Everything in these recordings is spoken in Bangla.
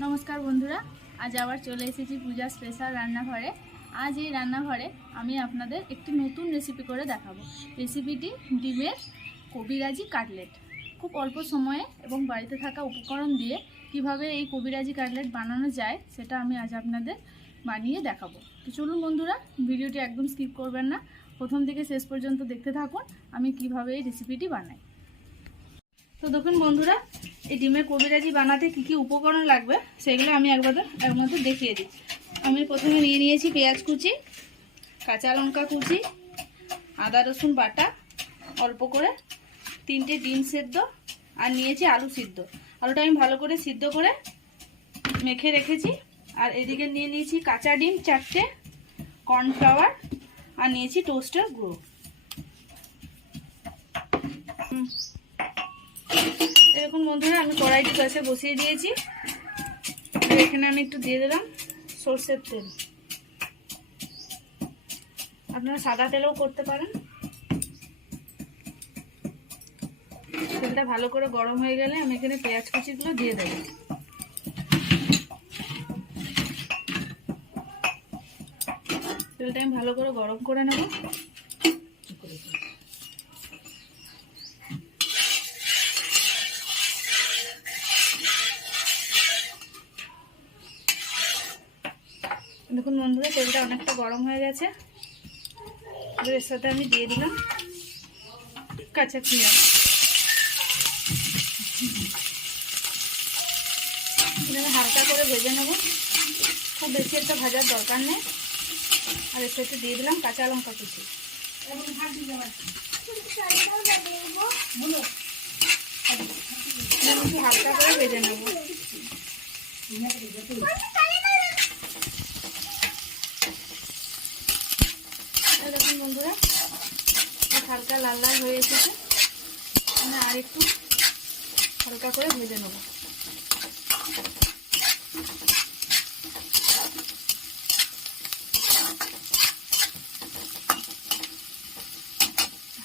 नमस्कार बंधुरा आज आबार चले एसेছি पूजा स्पेशल रान्नाघरे। आज এই রান্নাঘরে আমি আপনাদের একটি নতুন রেসিপি করে দেখাবো। রেসিপিটি ডিমের কবিরাজি কাটলেট। খুব অল্প সময়ে এবং বাড়িতে থাকা উপকরণ দিয়ে কিভাবে এই কবিরাজি কাটলেট বানানো যায় সেটা আমি আজ আপনাদের বানিয়ে দেখাবো। তো চলুন বন্ধুরা, ভিডিওটি একদম স্কিপ করবেন না, প্রথম থেকে শেষ পর্যন্ত দেখতে থাকুন আমি কিভাবে এই রেসিপিটি বানাই। তো দেখুন বন্ধুরা, এই ডিমের কবিরাজি বানাতে কি কি উপকরণ লাগবে সেগুলো আমি একবার দেখিয়ে দিই। আমি প্রথমে নিয়ে নিয়েছি পেঁয়াজ কুচি, কাঁচা লঙ্কা কুচি, আদা রসুন বাটা অল্প করে, 3টে ডিম সেদ্ধ আর নিয়েছি আলু সিদ্ধ। আলুটা আমি ভালো করে সিদ্ধ করে মেখে রেখেছি। আর এদিকে নিয়ে নিয়েছি কাঁচা ডিম 4টে, কর্নফ্লাওয়ার আর নিয়েছি টোস্টার গুঁড়ো। এরকম বন্ধুরা আমি কড়াইটি গ্যাসে বসিয়ে দিয়েছি। এখানে আমি একটু দিয়ে দিলাম সরষের তেল, আপনারা সাদা তেলও করতে পারেন। তেলটা ভালো করে গরম হয়ে গেলে আমি এখানে পেঁয়াজ কুচিগুলো দিয়ে দেব। তেলটা আমি ভালো করে গরম করে নেব। দেখুন বন্ধুরা, তেলটা অনেকটা গরম হয়ে গেছে। এবার এর সাথে আমি দিয়ে দিলাম কাঁচা পেঁয়াজ। এখানে হালকা করে ভেজে নেব, খুব বেশি একটা ভাজার দরকার নেই। আর এর সাথে দিয়ে দিলাম কাঁচা লঙ্কা কুচি। হালকা করে ভেজে নেব। দেখুন বন্ধুরা, হালকা লাল লাল হয়ে এসেছে। আমি আর একটু হালকা করে ভেজে নেব।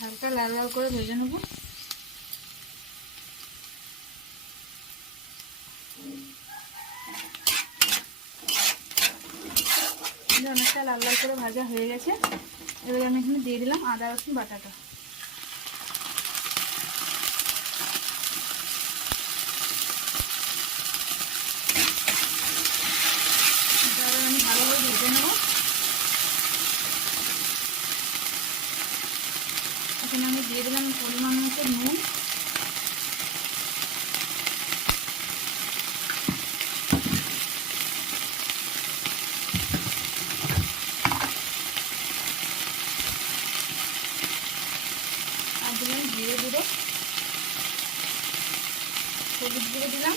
হালকা লাল লাল করে ভেজে নেব। অনেকটা লাল লাল করে ভাজা হয়ে গেছে। এবার আমি এখানে দিয়ে দিলাম আদা রসুন বাটাটা। এবার আমি ভালোভাবে ভেজে নেব। এখানে আমি দিয়ে দিলাম পরিমাণ মতো নুন, জিরে গুঁড়ো, হলুদ গুঁড়ো দিলাম,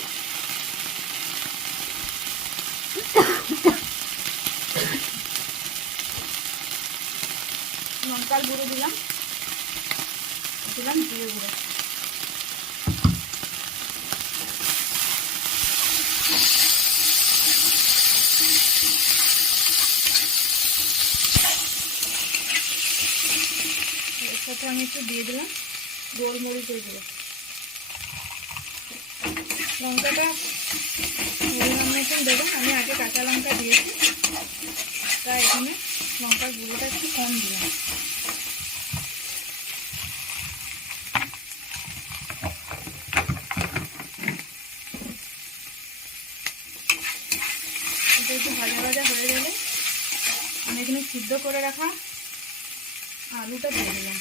লঙ্কার গুঁড়ো দিলাম, জিরে গুঁড়ো। এর সাথে আমি একটু দিয়ে দিলাম গোলমরিচের গুঁড়ো। লঙ্কাটা পরিমাণ মতন দেবেন। আমি আগে কাঁচা লঙ্কা দিয়েছি, তাই এখানে লঙ্কার গুঁড়োটা একটু কম দিলাম। এটা একটু ভাজা ভাজা হয়ে গেলে আমি এখানে সিদ্ধ করে রাখা আলুটা দিয়ে দিলাম।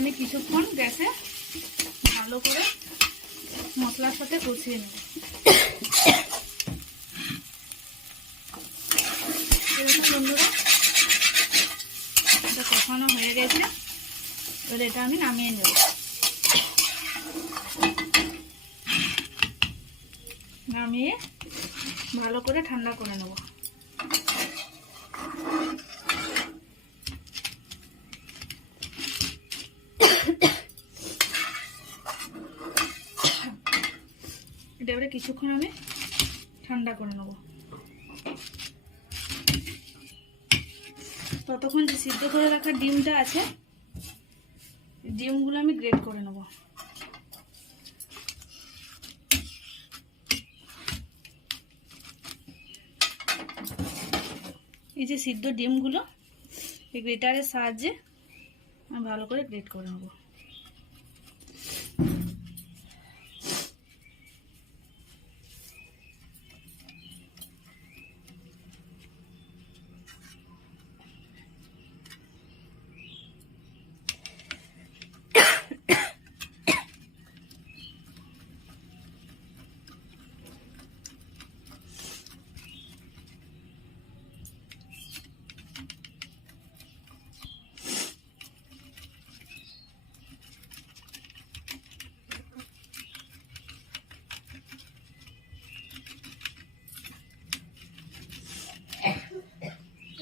আমি কিছুক্ষণ গ্যাসে ভালো করে মশলার সাথে কষিয়ে নেব। এরকম বন্ধুরা, এটা কষানো হয়ে গেছে। এবার এটা আমি নামিয়ে নেব। নামিয়ে ভালো করে ঠান্ডা করে নেব। ডিমটা এবারে কিছুক্ষণ আমি ঠান্ডা করে নেব। ততক্ষণ যে সিদ্ধ করে রাখা ডিমটা আছে, ডিমগুলো আমি গ্রেট করে নেব। এই যে সিদ্ধ ডিমগুলো এই গ্রেটারের সাহায্যে আমি ভালো করে গ্রেট করে নেব।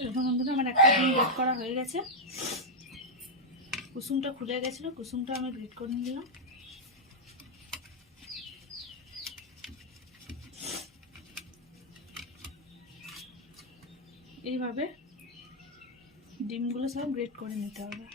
এরকম বন্ধুরা আমার একটা ডিম গ্রেট করা হয়ে গেছে। কুসুমটা খুলে গেছিলো, কুসুমটা আমি গ্রেট করে নিলাম। এইভাবে ডিমগুলো সব গ্রেট করে নিতে হবে।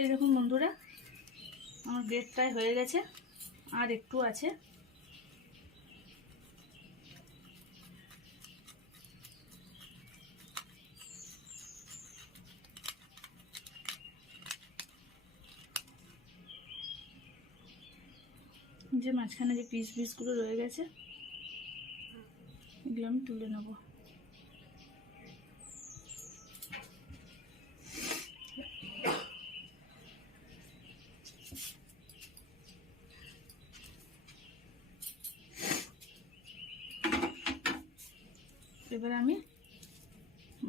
এই দেখুন বন্ধুরা, আমার গ্রেট প্রায় হয়ে গেছে, আর একটু আছে। যে মাঝখানে যে পিসগুলো রয়ে গেছে এগুলো আমি তুলে নেব। এবার আমি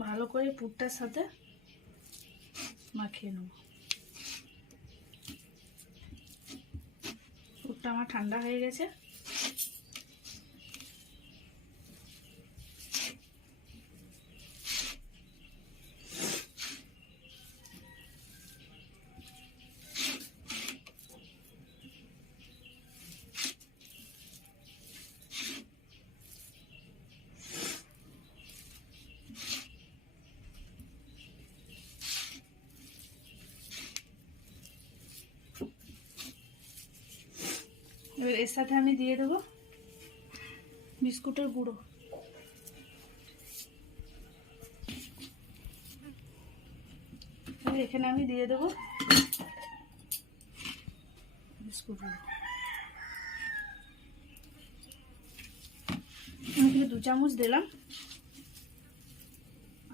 ভালো করে পুরটার সাথে মাখিয়ে নেব। পুরটা আমার ঠান্ডা হয়ে গেছে। এবার এর সাথে আমি দিয়ে দেবো বিস্কুটের গুঁড়ো। এখানে আমি দিয়ে দেবো বিস্কুট গুঁড়ো। আমি কিন্তু 2 চামচ দিলাম,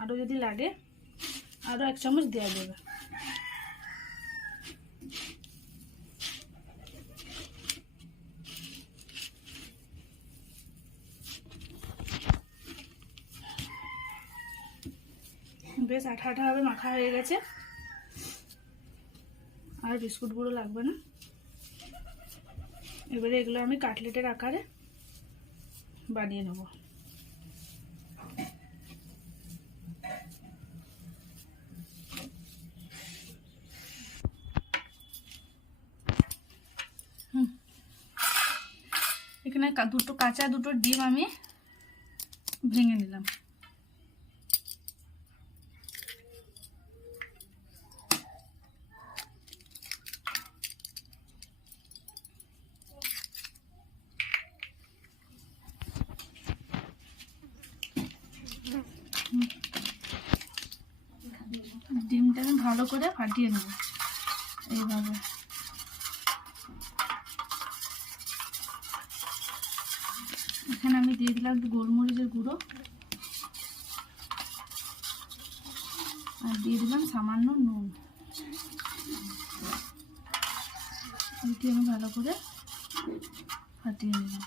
আরও যদি লাগে আরও 1 চামচ দেওয়া যাবে। বেশ আঠা আঠাভাবে মাখা হয়ে গেছে, আর বিস্কুট গুঁড়ো লাগবে না। এবারে এগুলো আমি কাটলেটের আকারে বানিয়ে নেব। এখানে কাঁচা দুটো ডিম আমি ভেঙে নিলাম। ডিমটা আমি ভালো করে ফাটিয়ে নেব এইভাবে। এখানে আমি দিয়ে দিলাম একটু গোলমরিচের গুঁড়ো, আর দিয়ে দিলাম সামান্য নুন। এটি আমি ভালো করে ফাটিয়ে নিলাম।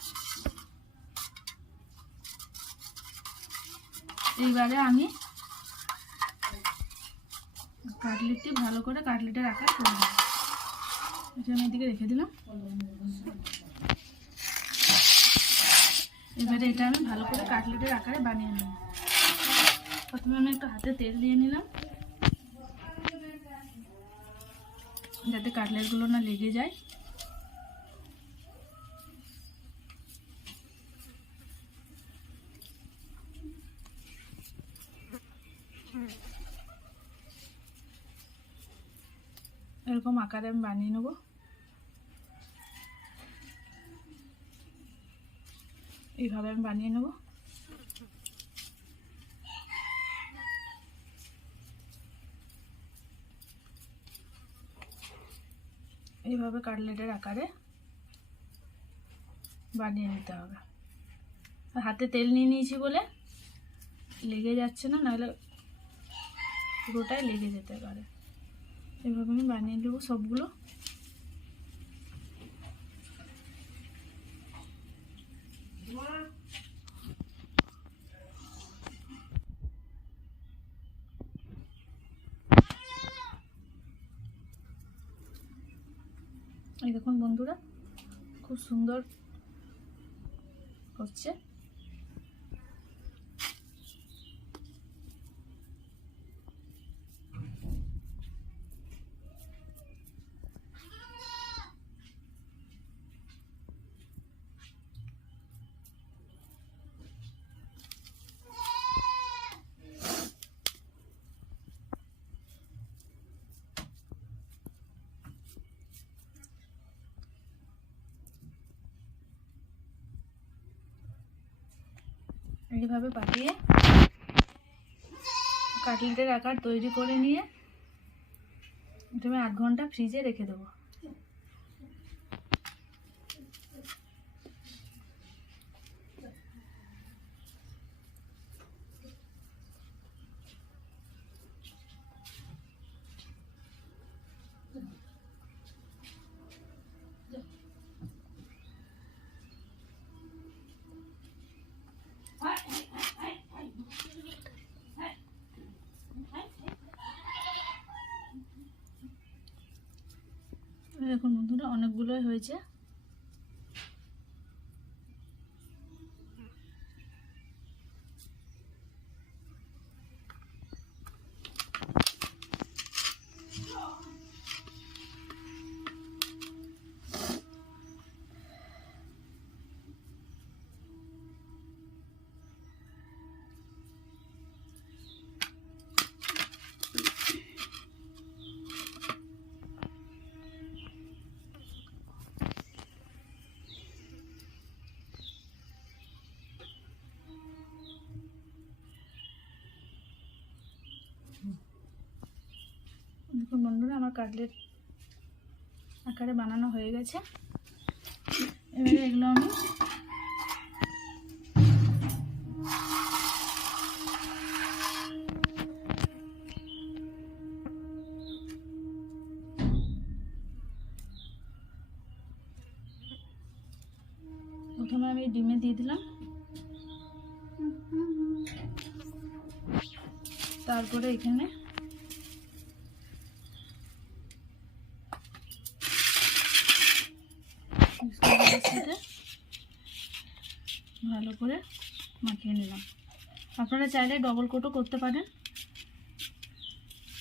এইবারে আমি কাটলেটটি ভালো করে কাটলেটের আকার করে নেব। এটা আমি এদিকে রেখে দিলাম। এবারে এটা আমি ভালো করে কাটলেটের আকারে বানিয়ে নেব। প্রথমে আমি একটু হাতে তেল দিয়ে নিলাম, যাতে কাটলেটগুলো না লেগে যায়। এরকম আকারে আমি বানিয়ে নেব। এইভাবে আমি বানিয়ে নেব। এইভাবে কাটলেটের আকারে বানিয়ে নিতে হবে। হাতে তেল নিয়ে নিয়েছি বলে লেগে যাচ্ছে না, নাহলে পুরোটাই লেগে যেতে পারে। এইভাবে আমি বানিয়ে নেব সবগুলো। এই দেখুন বন্ধুরা, খুব সুন্দর হচ্ছে। এইভাবে পাকিয়ে কাটলেটের আকার তৈরি করে নিয়ে এটা আমি 8 ঘন্টা ফ্রিজে রেখে দেবো। দেখুন বন্ধুরা, অনেকগুলোই হয়েছে। দেখুন বন্ধুরা, আমার কাটলেট আকারে বানানো হয়ে গেছে। এবারে এগুলো আমি প্রথমে ডিমে দিয়ে দিলাম, তারপরে এখানে ভালো করে মাখিয়ে নিলাম। আপনারা চাইলে ডবল কোটও করতে পারেন,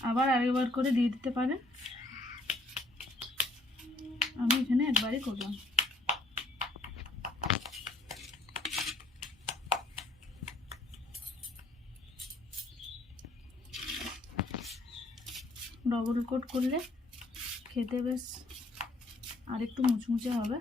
আবার আরেকবার করে দিয়ে দিতে পারেন। আমি এখানে একবারই করলাম। ডবল কোট করলে খেতে বেশ আরেকটু মুচমুচে হবে।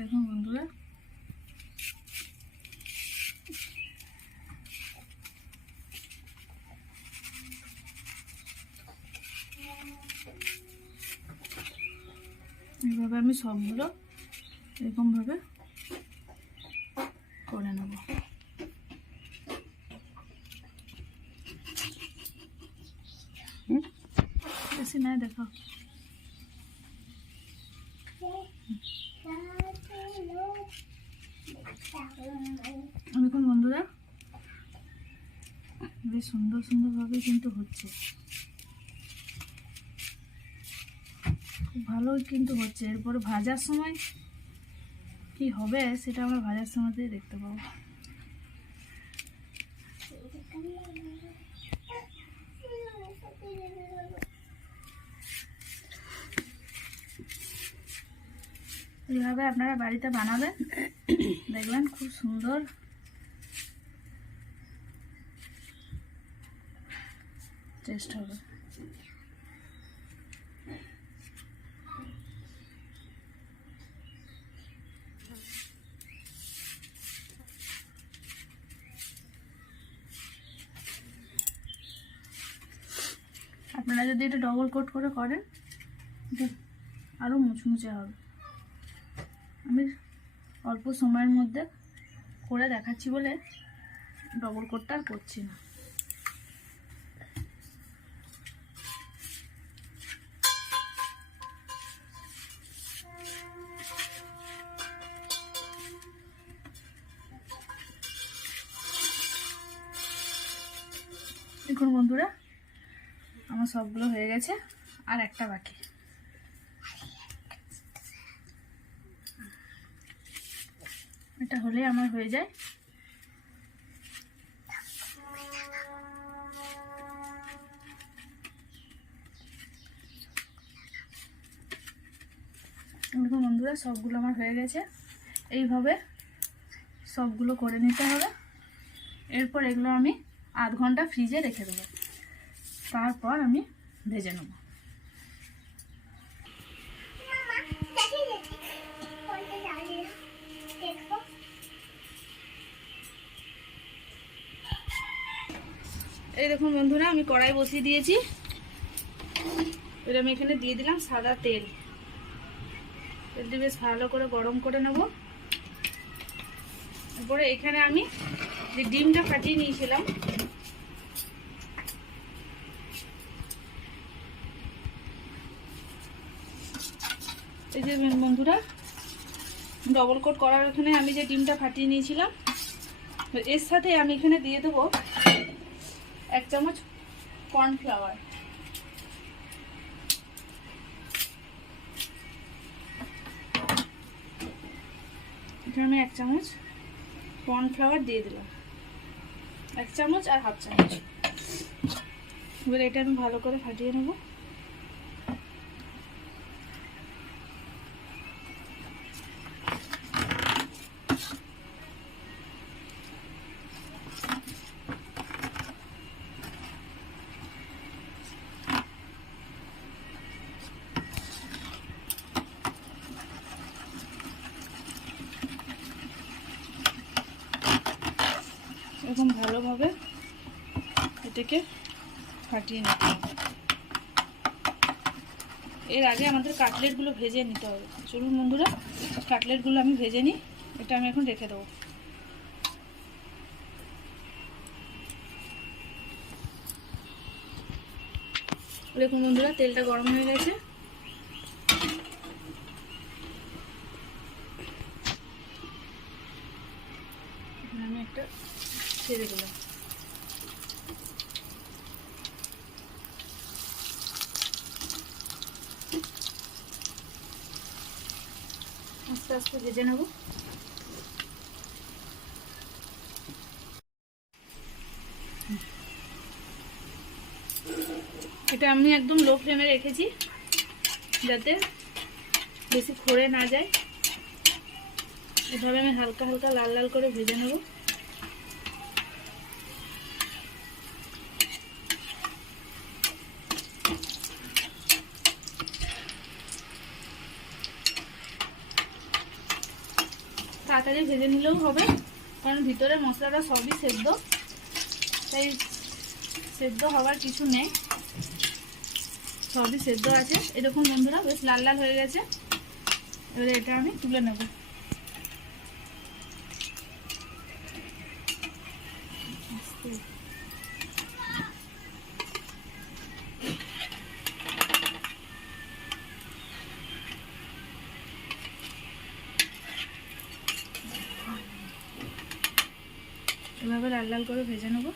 দেখুন বন্ধুরা, এইভাবে আমি সবগুলো এরকমভাবে করে নেব। বেশি না দেখো, দেখুন বন্ধুরা বেশ সুন্দর সুন্দরভাবে কিন্তু হচ্ছে, খুব ভালোই কিন্তু হচ্ছে। এরপরে ভাজার সময় কি হবে সেটা আমরা ভাজার সময়তেই দেখতে পাবো। এইভাবে আপনারা বাড়িতে বানাবেন, দেখবেন খুব সুন্দর টেস্ট হবে। আপনারা যদি এটা ডবল কোট করে করেন এটা আরও মুচমুচে হবে। আমি অল্প সময়ের মধ্যে করে দেখাচ্ছি বলে ডবল কোটটা আর করছি না। দেখুন বন্ধুরা আমার সবগুলো হয়ে গেছে, আর একটা বাকি। এটা হলে আমার হয়ে যায়। দেখুন বন্ধুরা সবগুলো আমার হয়ে গেছে। এইভাবে সবগুলো করে নিতে হবে। এরপর এগুলো আমি আধ ঘন্টা ফ্রিজে রেখে দেবো, তারপর আমি ভেজে নেব। এই দেখুন বন্ধুরা আমি কড়াই বসিয়ে দিয়েছি, এবার আমি এখানে দিয়ে দিলাম সাদা তেল। তেলটি বেশ ভালো করে গরম করে নেব। তারপরে এখানে আমি যে ডিমটা ফাটিয়ে নিয়েছিলাম এই যে বন্ধুরা ডবল কোট করার ওখানে আমি যে ডিমটা ফাটিয়ে নিয়েছিলাম এর সাথে আমি এখানে দিয়ে দেবো 1 চামচ কর্নফ্লাওয়ার। এখানে আমি 1 চামচ কর্নফ্লাওয়ার দিয়ে দিলাম, 1 চামচ আর হাফ চামচ। এবার এটা আমি ভালো করে ফাটিয়ে নেব। এরকম ভালোভাবে এটাকে ফাটিয়ে নিতে হবে। এর আগে আমাদের কাটলেটগুলো ভেজে নিতে হবে। চলুন বন্ধুরা কাটলেটগুলো আমি ভেজে নিই। এটা আমি এখন রেখে দেবো। দেখুন বন্ধুরা তেলটা গরম হয়ে গেছে। আমি একটা ছেড়ে দিলাম। আস্তে আস্তে ভেজে নেব। এটা আমি একদম লো ফ্লেমে রেখেছি যাতে বেশি খড়ে না যায়। এভাবে আমি হালকা হালকা লাল লাল করে ভেজে নেব। তাড়াতাড়ি ভেজে নিলেও হবে, কারণ ভিতরে মশলাটা সবই সেদ্ধ, তাই সেদ্ধ হওয়ার কিছু নেই, সবই সেদ্ধ আছে। এরকম বন্ধুরা বেশ লাল লাল হয়ে গেছে। এবারে এটা আমি তুলে নেব। লাল লাল করে ভেজে নেব।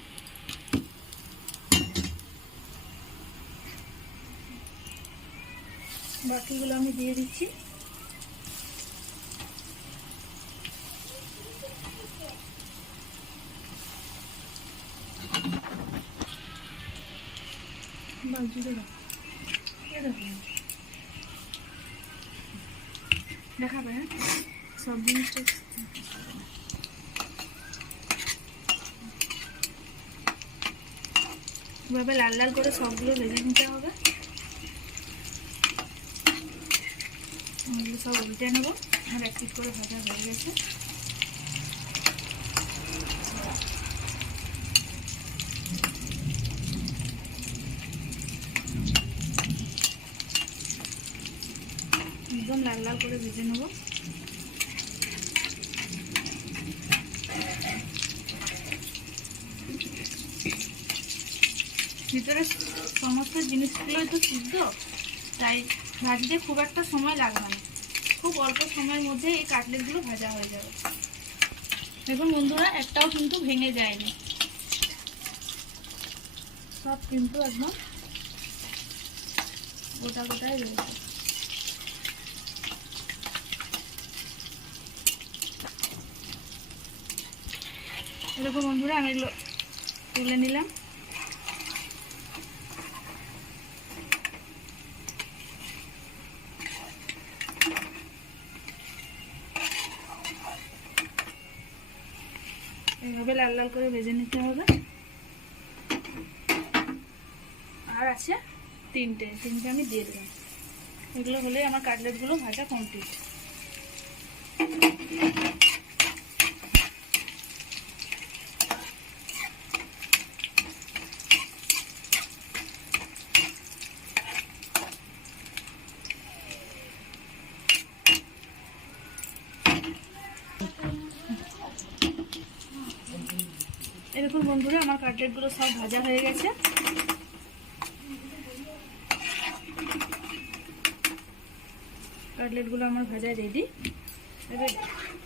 বাকিগুলো আমি দিয়ে দিচ্ছি। দেখাবে হ্যাঁ সব জিনিসটা এভাবে লাল লাল করে সবগুলো ভেজে নিতে হবে। এগুলো সব উল্টে নেবো। আমার এক পিস করে ভাজা হয়ে গেছে। একদম লাল লাল করে ভেজে নেবো। ভিতরে সমস্ত জিনিসগুলোই তো সিদ্ধ, তাই ভাজতে খুব একটা সময় লাগবে না। খুব অল্প সময়ের মধ্যে এই কাটলেটগুলো ভাজা হয়ে যাবে। দেখুন বন্ধুরা, একটাও কিন্তু ভেঙে যায়নি, সব কিন্তু একদম গোটা গোটাই রয়েছে। এরকম বন্ধুরা আমি এগুলো তুলে নিলাম। এইভাবে লাল লাল করে ভেজে নিতে হবে। আর আছে তিনটে আমি দিয়ে দিলাম। এগুলো হলেই আমার কাটলেটগুলো ভাজা কমপ্লিট। এরকম বন্ধুরা আমার কাটলেটগুলো সব ভাজা হয়ে গেছে। কাটলেটগুলো আমার ভাজা রেডি। এবার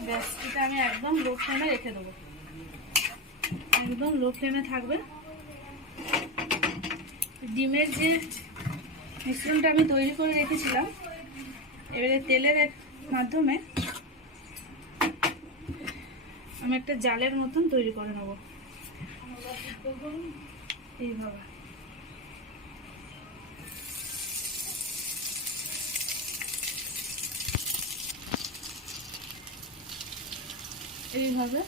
গ্যাসটা আমি একদম লো ফ্লেমে রেখে দেবো। একদম লো ফ্লেমে থাকবে। ডিমের যে মিশ্রণটা আমি তৈরি করে রেখেছিলাম, এবারে তেলের মাধ্যমে আমি একটা জালের মতন তৈরি করে নেব। এইভাবে এইভাবে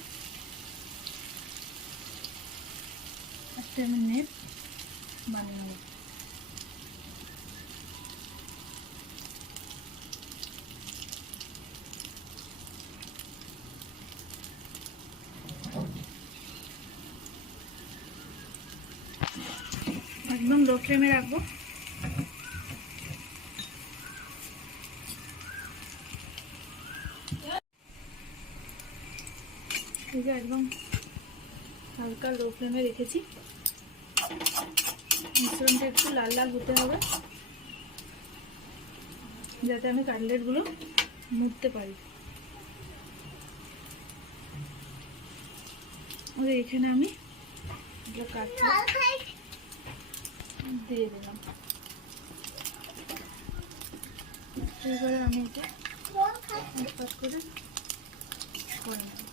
একটা আমি নেট বানিয়ে নেব। একদম লো ফ্লেমে রাখবো। একদম হালকা লো ফ্লেমে রেখেছি। মিশ্রণটা একটু লাল লাল হতে হবে, যাতে আমি কাটলেটগুলো মুড়তে পারি। এখানে আমি কাটলেট দিয়ে দিলাম। এবারে আমি এটা কাট করে নেব।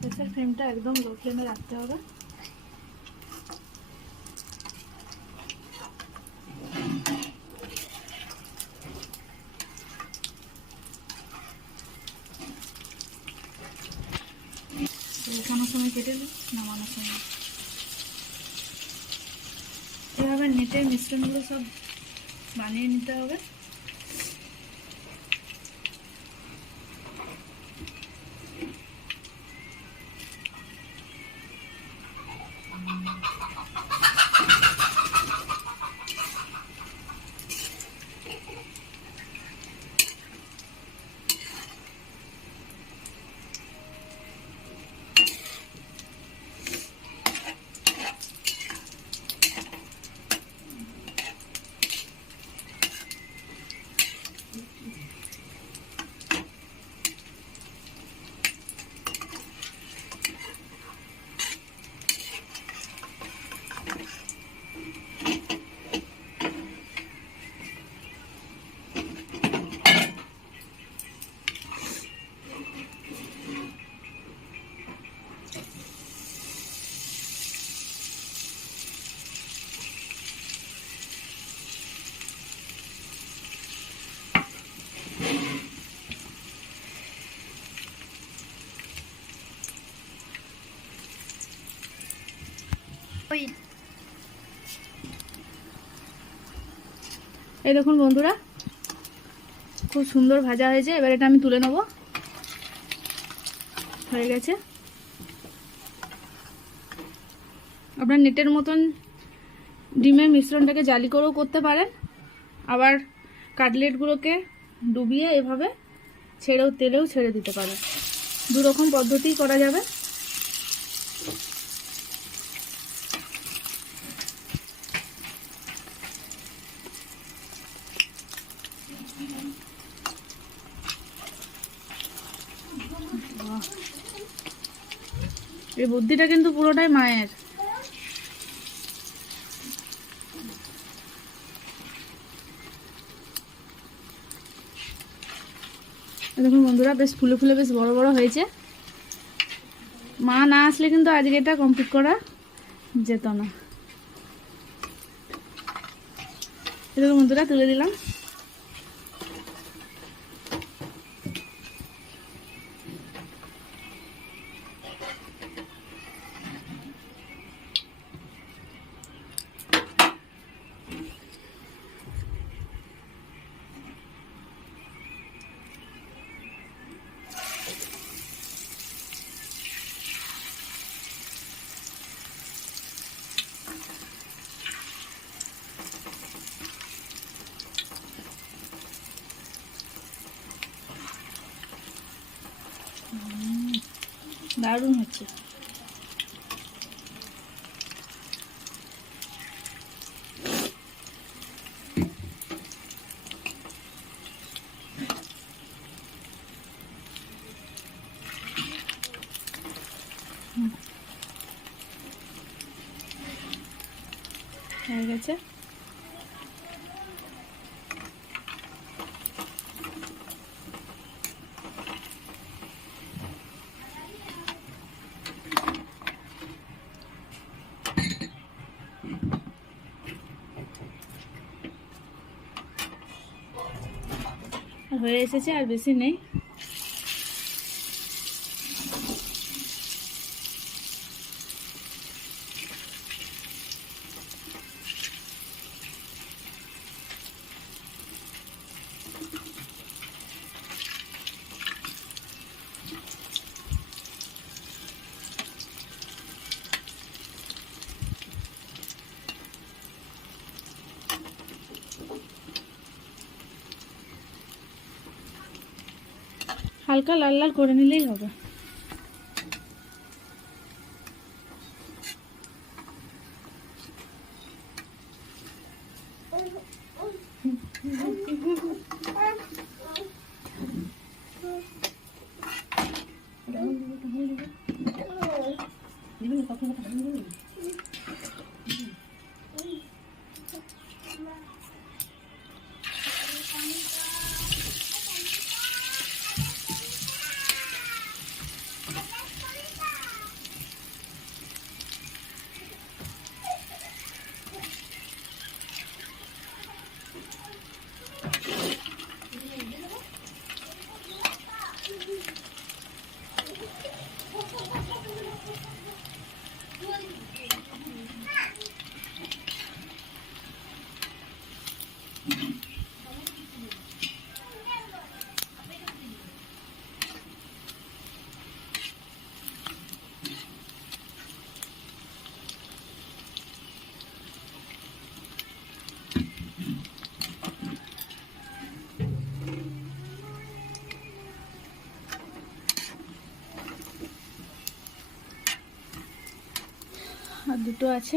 গ্যাসের ফ্লেমটা একদম লো ফ্লেমে রাখতে হবে। উঠানোর সময় কেটে নিই, নামানোর সময়। এভাবে নেটের মিশ্রণগুলো সব বানিয়ে নিতে হবে। এই দেখুন বন্ধুরা, খুব সুন্দর ভাজা হয়েছে। এবার এটা আমি তুলে নেব। হয়ে গেছে। আপনার নেটের মতন ডিমের মিশ্রণটাকে জালি করেও করতে পারেন, আবার কাটলেটগুলোকে ডুবিয়ে এভাবে তেলেও ছেড়ে দিতে পারেন। দুরকম পদ্ধতিই করা যাবে। এই বুদ্ধিটা কিন্তু পুরোটাই মায়ের। দেখুন বন্ধুরা, বেশ ফুলে ফুলে বেশ বড় বড় হয়েছে। মা না আসলে কিন্তু আজকে এটা কমপ্লিট করা যেত না। দেখুন বন্ধুরা, তুলে দিলাম। দারুণ হচ্ছে। হয়ে গেছে। হয়ে এসেছে, আর বেশি নেই। হালকা লাল লাল করে নিলেই হবে। আর দুটো আছে।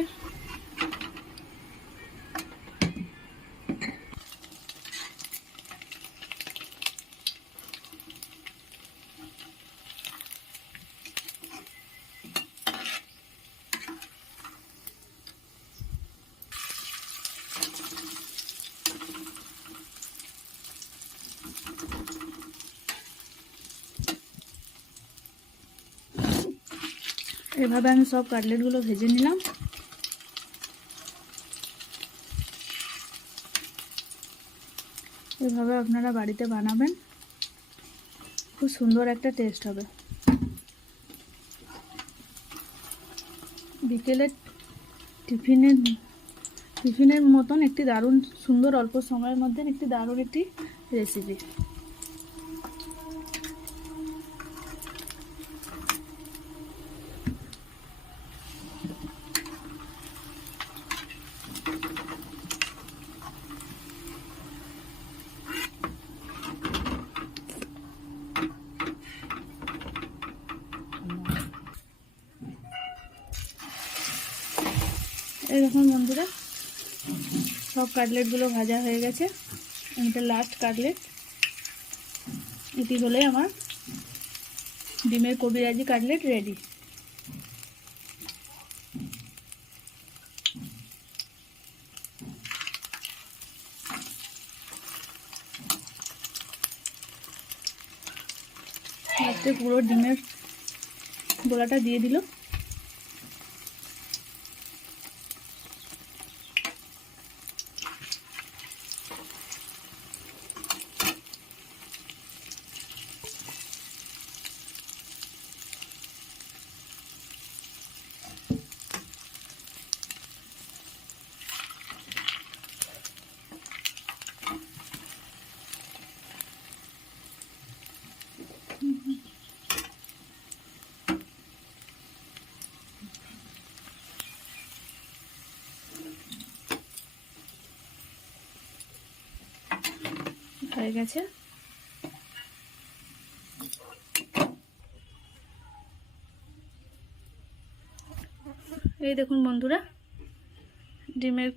এভাবে আমি সব কাটলেটগুলো ভেজে নিলাম। এভাবে আপনারা বাড়িতে বানাবেন, খুব সুন্দর একটা টেস্ট হবে। বিকেলে টিফিনে টিফিনের মতন একটি দারুণ সুন্দর অল্প সময়ের মধ্যে একটি দারুণ একটি রেসিপি। এই দেখুন বন্ধুরা, সব কাটলেটগুলো ভাজা হয়ে গেছে। এটা লাস্ট কাটলেট। এটি হলে আমার ডিমের কবিরাজি কাটলেট রেডি। পুরো ডিমের গোলাটা দিয়ে দিল। হয়ে গেছে। এই দেখুন বন্ধুরা, ডিমের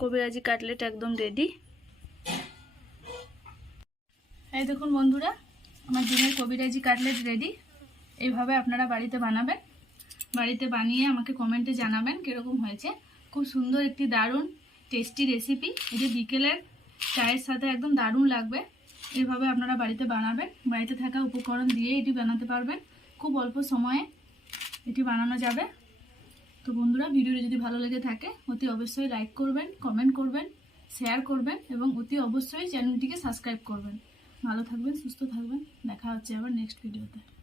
কবিরাজি কাটলেট একদম রেডি। এই দেখুন বন্ধুরা, আমার ডিমের কবিরাজি কাটলেট রেডি। এইভাবে আপনারা বাড়িতে বানাবেন। বাড়িতে বানিয়ে আমাকে কমেন্টে জানাবেন কীরকম হয়েছে। খুব সুন্দর একটি দারুণ টেস্টি রেসিপি। এই যে বিকেলের চায়ের সাথে একদম দারুণ লাগবে। এইভাবে আপনারা বাড়িতে বানাবেন। বাড়িতে থাকা উপকরণ দিয়ে এটি বানাতে পারবেন। খুব অল্প সময়ে এটি বানানো যাবে। তো বন্ধুরা, ভিডিওটি যদি ভালো লেগে থাকে অতি অবশ্যই লাইক করবেন, কমেন্ট করবেন, শেয়ার করবেন এবং অতি অবশ্যই চ্যানেলটিকে সাবস্ক্রাইব করবেন। ভালো থাকবেন, সুস্থ থাকবেন। দেখা হচ্ছে আবার নেক্সট ভিডিওতে।